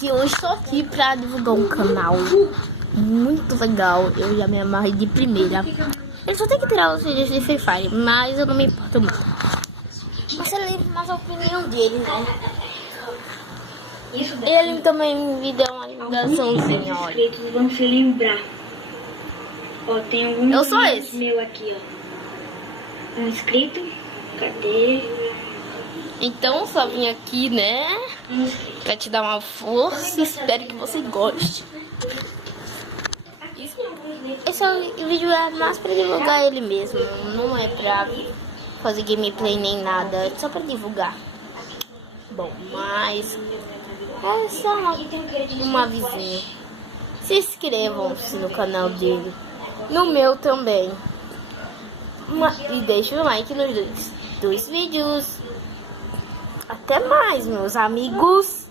E hoje estou aqui pra divulgar um canal muito legal. Eu já me amarrei de primeira. Ele só tem que tirar os vídeos de Free Fire, mas eu não me importo muito. Mas ele mais a opinião dele, né? Ele também me deu uma ligaçãozinha, olha. Vão se lembrar. Ó, tem algum eu sou esse meu aqui, ó. Um inscrito. Cadê? Então só vim aqui, né? Pra te dar uma força. Espero que você goste. Esse vídeo é mais pra divulgar ele mesmo. Não é pra fazer gameplay nem nada. É só pra divulgar. Bom, mas é só uma vizinha. Se inscrevam-se no canal dele. No meu também. E deixe o like nos dois vídeos. Até mais, meus amigos.